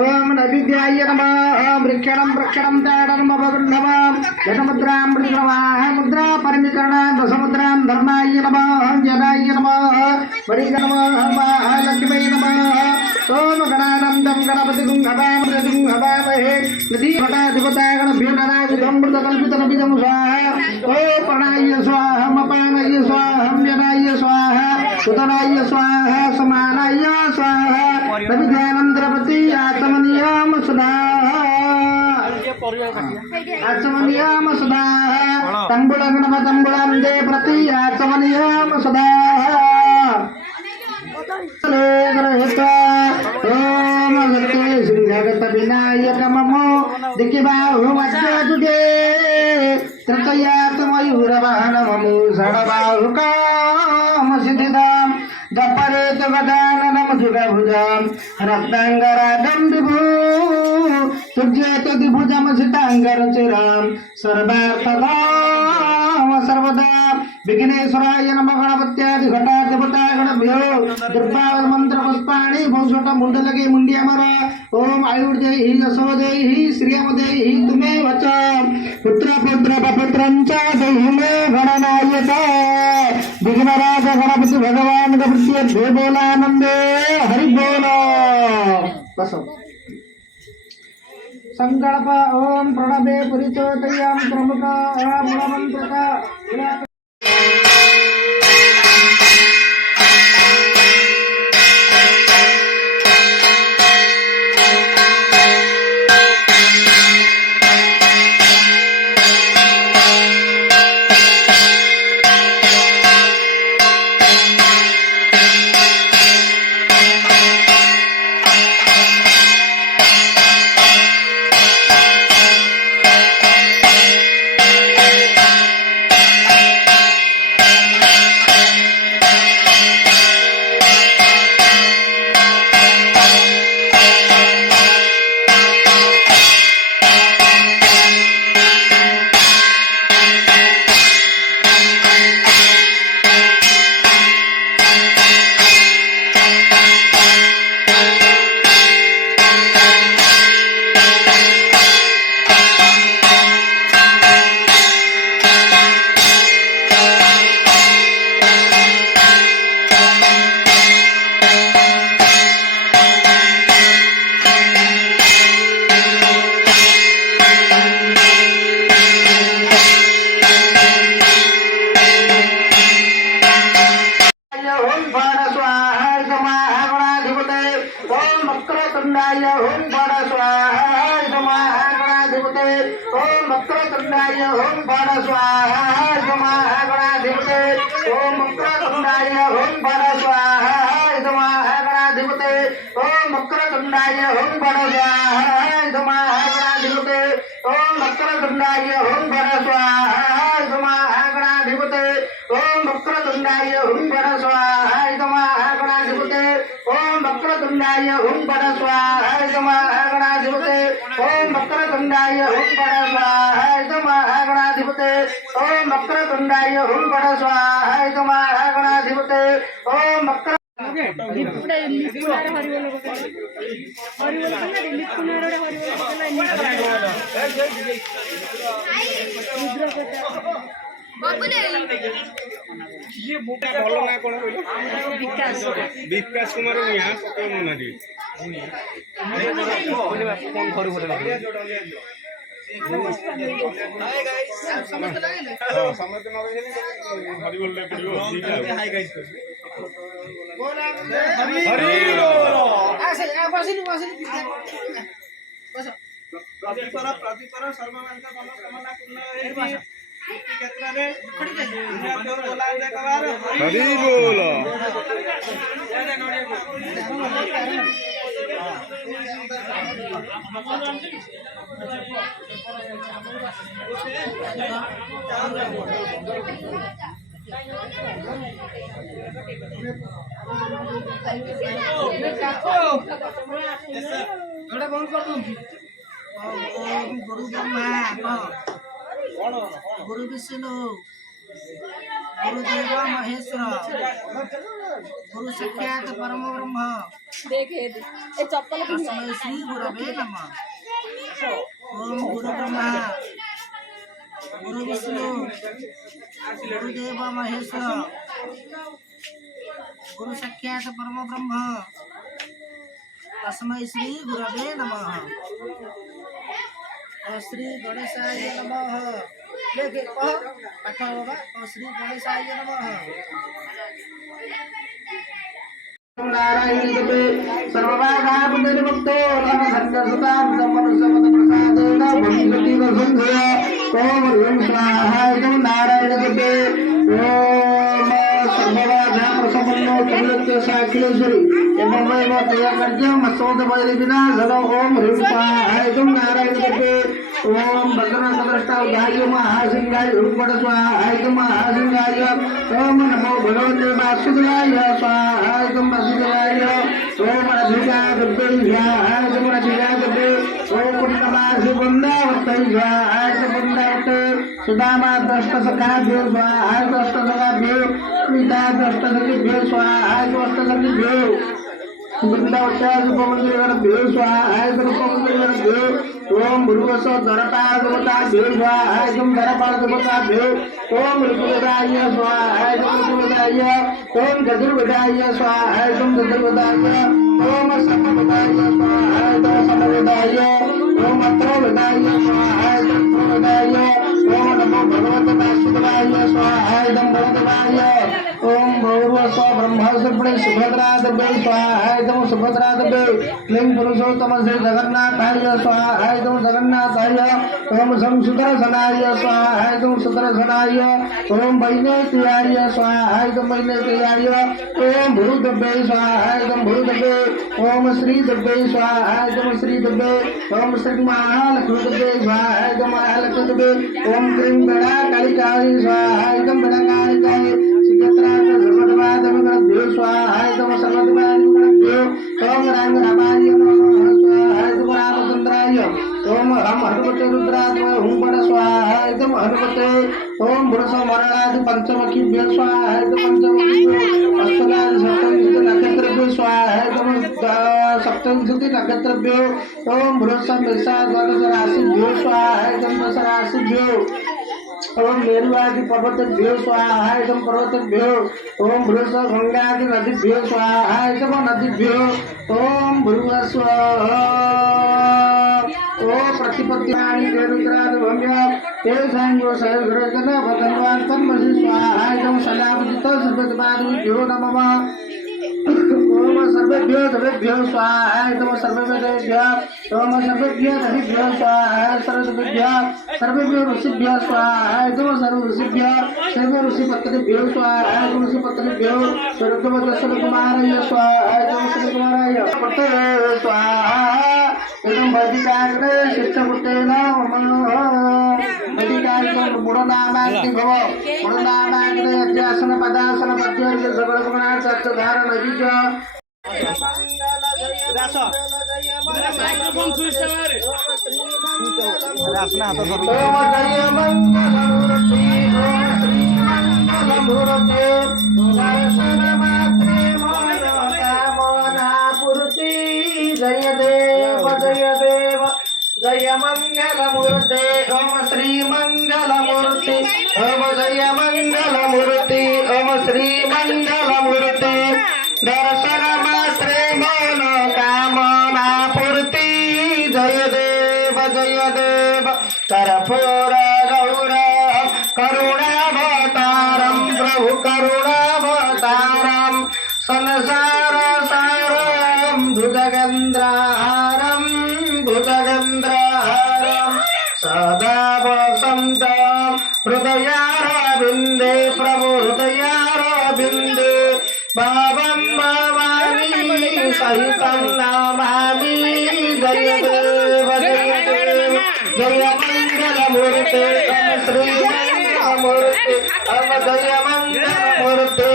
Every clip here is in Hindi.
ओम नविद्याय नमः वृक्षणं प्रक्षणं ताडनमवगुण्डवां जनमुद्रां मृगवाह मुद्रा परिमिकरणां दशमुद्रां धर्माय नमः जनाय नमः परिगणमः महालक्ष्मै नमः ओम गणानन्दं गणपतिं हवामृतिं हवामहे नदीपटाधिपतागणभ्यो नरायुधं मृतकल्पितनभिदं स्वाहा ओम प्राणाय स्वाहा मपानाय स्वाहा जनाय स्वाहा सुतनाय स्वाहा समानाय स्वाहा नविद्यानन्द्रपति आत्मनियम सदा आत्मनियम सदा तंबुल गणप तंबुलंदे प्रति आत्मनियम सदा ओम गते सिंहगत विनायक ममो दिक्बाहु मज्जजुगे तृतीयात मयूरवाहन ममो षडबाहुकाम सिद्धिदाम दपरेत वदाननम जुगभुजाम रत्नांगरागम विभू तुज्येत दिभुजम सितांगरचिराम सर्वार्थदाम सर्वदा विघ्नेश्वराय नमः गणपत्यादि घटाधिपतागणभ्यो दुर्भावल मंत्र पुष्पाणि भौषट मुंडलगे मुंडियामर ओम आयुर्देहि यशोदेहि श्रियमदेहि तुमे वच पुत्र पुत्र पपुत्रं च देहि मे गणनायक विघ्नराज गणपति भगवान का प्रत्यय बोलानंदे हरि बोलो बसो संकल्प ओम प्रणवे पुरिचोदयां प्रमुख मूलमंत्रका विकास कुमार यहाँ गुरु ब्रह्मा गुरु विष्णु गुरुदेव महेश्वर गुरु साक्षात् परम ब्रह्म तस्मै श्री गुरवे नमः। ओम गुरु ब्रह्मा गुरु विष्णु गुरुदेव महेश्वर गुरु साक्षात् परम ब्रह्म तस्मै श्री गुरवे नमः। श्री गणेशाय नमः। लेके पाठ बाबा श्री गणेशाय नमः। नारायण देवे सर्वभागापतिर्मुक्तो नमः प्रसादेन भविष्यति वसुन्धय। ओम ह्रीं स्वाहा इदं नारायण देवे। ओम सर्वभागा प्रसन्नो त्रिलोक्य साखिलेश्वरी एवं वैव क्रियाकर्यं मस्तोद वैरिविनाशनो। ओम ह्रीं स्वाहा इदं नारायण देवे। ओम भद्रनकदृष्टाय महासिंहाय रूपड स्वाहा इदं महासिंहाय। ओम नमो भगवते वासुदेवाय स्वाहा इदं वासुदेवाय। ओम रधिका दुर्गे स्वाहा इदं रधिका दुर्गे। ओम पुण्यमासि वृन्दावते स्वाहा इदं वृन्दावते। सुदामा दष्टसखाभ्यो स्वाहा इदं अष्टसखाभ्यो। स्मिता दष्टसखिभ्यो स्वाहा इदं अष्टसखिभ्यो। वृन्दावत्यासुपमन्दिरभ्यो स्वाहा इदं उपमन्दिरभ्यो। ओम भुर्वस दरपादवताभ्यो स्वाहा इदं दरपादवताभ्यो। ओम ऋतुवदाय स्वाहा इदं ऋतुवदाय। ओम चतुर्वदाय स्वाहा इदं चतुर्वदाय। ओम समवदाय स्वाहा इदं समवदाय। ओम अत्रोवदाय स्वाहा इदं अत्रोवदाय। ओम नमो भगवते वासुदेवाय स्वाहा इदं भगवदेवाय। ओम भूर्वस ब्रह्मसुप्रे सुभद्रादेवे स्वाहा इदं सुभद्रादेवे। क्लीं पुरुषोत्तम श्री जगन्नाथाय स्वाहा इदं जगन्नाथाय। ओम सुदर्शनाय स्वाहा इदं सुदर्शनाय। ओम वैनेत्याय स्वाहा इदं वैनेत्याय। ओम भूदेवे स्वाहा इदं भूदेवे। ओम श्रीदेवे स्वाहा इदं श्रीदेवे। ओम श्री महालक्ष्मीदेवे स्वाहा इदं महालक्ष्मीदेवे। ओम क्लीं बड़ा कालिकाय स्वाहा इदं बड़ा कालिकाय। सर्वदेवादिभ्यो स्वाहा इदं सर्वदेवादिभ्यो। ओम रांगरामाय नमः स्वाहा इदं रामचंद्राय। ओम हम हनुमते रुद्राय हुं बड़ स्वाहा इदं हनुमते। ओम पुरुष मरणादि पंचमुखीभ्यो स्वाहा इदं पंचमुखीभ्यो। अष्टनादि सप्तविंशति नक्षत्रेभ्यो स्वाहा इदं सप्तविंशति नक्षत्रेभ्यो। ओम पुरुष मेषा द्वादश राशिभ्यो स्वाहा इदं दश राशिभ्यो। ओम मेरुआदि पर्वतेभ्यो स्वाहा इदं पर्वतेभ्यो। ओम भृष गंगादि नदीभ्यो स्वाहा इदं नदीभ्यो। ओम भृगस्व ओ प्रतिपत्तिहानि रुद्रादि भव्य तेषांगो सहस्रजन भगवान् तन्मसि स्वाहा इदं सदावदित सर्वदेवादिभ्यो नमः। ओम सर्वेभ्यो देवेभ्यो स्वाहा इदं सर्ववेदेभ्यः। ओम सर्वेभ्यो देवेभ्यो स्वाहा सर्वेभ्यो ऋषिभ्यः स्वाहा इदं सर्व ऋषिभ्यः। सर्व ऋषिपत्नीभ्यो स्वाहा इदं ऋषिपत्नीभ्यो। स्वर्गवतस्वकुमाराय स्वाहा इदं श्रीकुमाराय। पते स्वाहा इदं वैदिकाग्रे शिष्टपुत्रेण मम। वैदिकाग्रे मूढनामाग्नि भव। मूढनामाग्रे अध्यासन पदासन पद्यार्घ्य सकलगुणार्थ धारण बीज। माइक्रोफोन स्विच मारे ओम जय मंगलमूर्ति। ओम श्री मंगलमूर्ति। दर्शन मात्रे मनोकामना पूर्ति। जय देव जय देव जय मंगलमूर्ति। ओम श्री मंगलमूर्ति। ओम जय मंगलमूर्ति। ओम श्री मंगलमूर्ति। दर्शन मात्रे मनोकामना पूर्ति। जय देव कर्पूर गौरव करुणावतारं प्रभु करुणावतारं संसार सारं भुजगेन्द्रहारं सदा वसन्तं हृदयारविन्दे प्रभु हृदयारविन्दे भावं भवानी सहितं नमामि। जय देव जय मंगलमूर्ति। श्री मंगलमूर्ति जय मंगलमूर्ति।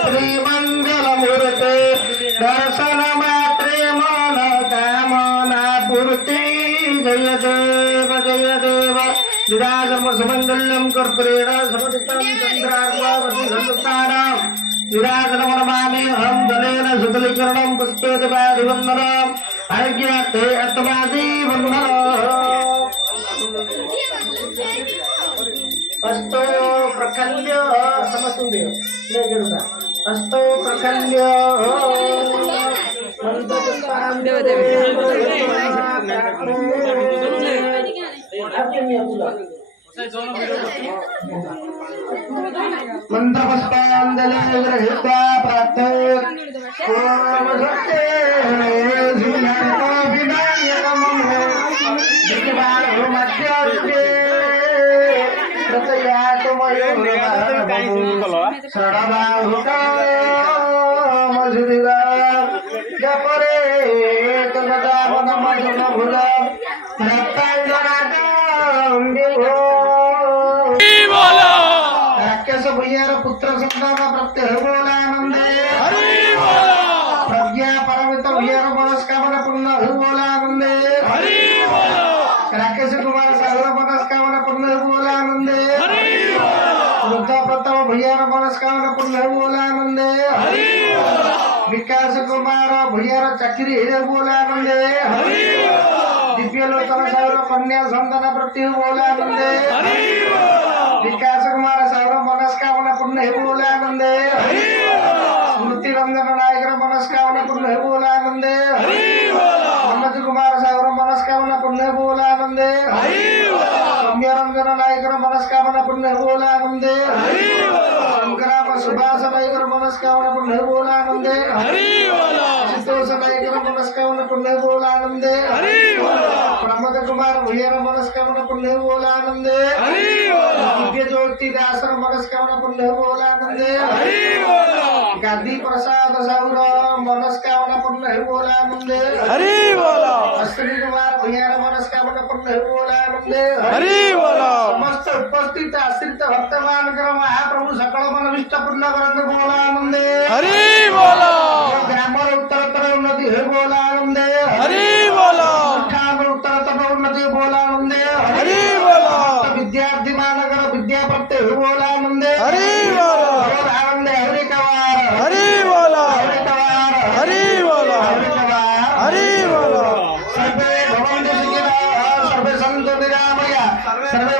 श्री मंगलमूर्ति। दर्शन मात्रे मनोकामना पूर्ति। जय देव विराजम सुमंगल्यं कर्पूरेण समर्पितं चंद्रार्कवती संयुक्तानां निराकरणमामि अहं जलेन सुतलीकरणं पुष्पेदपादिवन्दनम् आरोग्यार्थे अर्थमादिवन्दनम् अस्तो प्रखल्य समस्तुंदे लेगेरुदा अस्तो प्रखल्य मंत्रपुष्पांजलि गृहीत्वा प्रार्थयेत् ओम सत्ये श्रीनाथ विनायकम् दिग्बालो मध्योऽस्ते प्रतयातु मयूरः षडबाहुकामधुरिरा जपरे तदावनमजुनभुजा रक्ताञ्जनादं विभो राक्षस भुय्यार पुत्र संतान प्रत्यय बोलानंदे प्रज्ञा परमित भुय्यार मनस्कामना पूर्ण बोलानंदे राकेश कुमार सागर मनस्कामना पूर्ण बोलानंदे वृद्ध प्रताप भुय्यार मनस्कामना पूर्ण बोलानंदे विकास कुमार भुय्यार चाकरी बोलानंदे दिव्यलोचन सागर कन्या संतान प्रत्यय बोलानंदे विकास कुमार सागर मनस्कामना पूर्ण बोलानंदे स्मृति रंजन नायकर मनस्कामना पूर्ण बोलानंदे मनोज कुमार सागर मनस्कामना पूर्ण बोलानंदे सौम्य रंजन नायकर मनस्कामना पूर्ण बोलानंदे शंकराम सुभाष नायकर मनस्कामना पूर्ण बोलानंदे संतोष नायकर मनस्कामना पूर्ण बोलानंदे प्रमोद कुमार भुय्यार मनस्कामना पूर्ण बोलानंदे दिव्य ज्योति दासर मनस्कामना पूर्ण बोलानंदे गांधी प्रसाद सागर मनस्कामना पूर्ण बोलानंदे अश्विनी कुमार भुय्यार मनस्कामना पूर्ण बोलानंदे समस्त उपस्थित आश्रित भक्तमान महाप्रभु सकल मनविष्ट पूर्ण करते बोलानंदे ग्रामर उत्तरोत्तर उन्नति है बोलानंदे उत्तरोत्तर उन्नति बोलानंदे विद्यार्थी मानकर विद्या प्रत्यय बोलानंदे आनंदे हरि कवार सर्वे भवन्तु सुखिनः सर्वे सन्तु निरामया सर्वे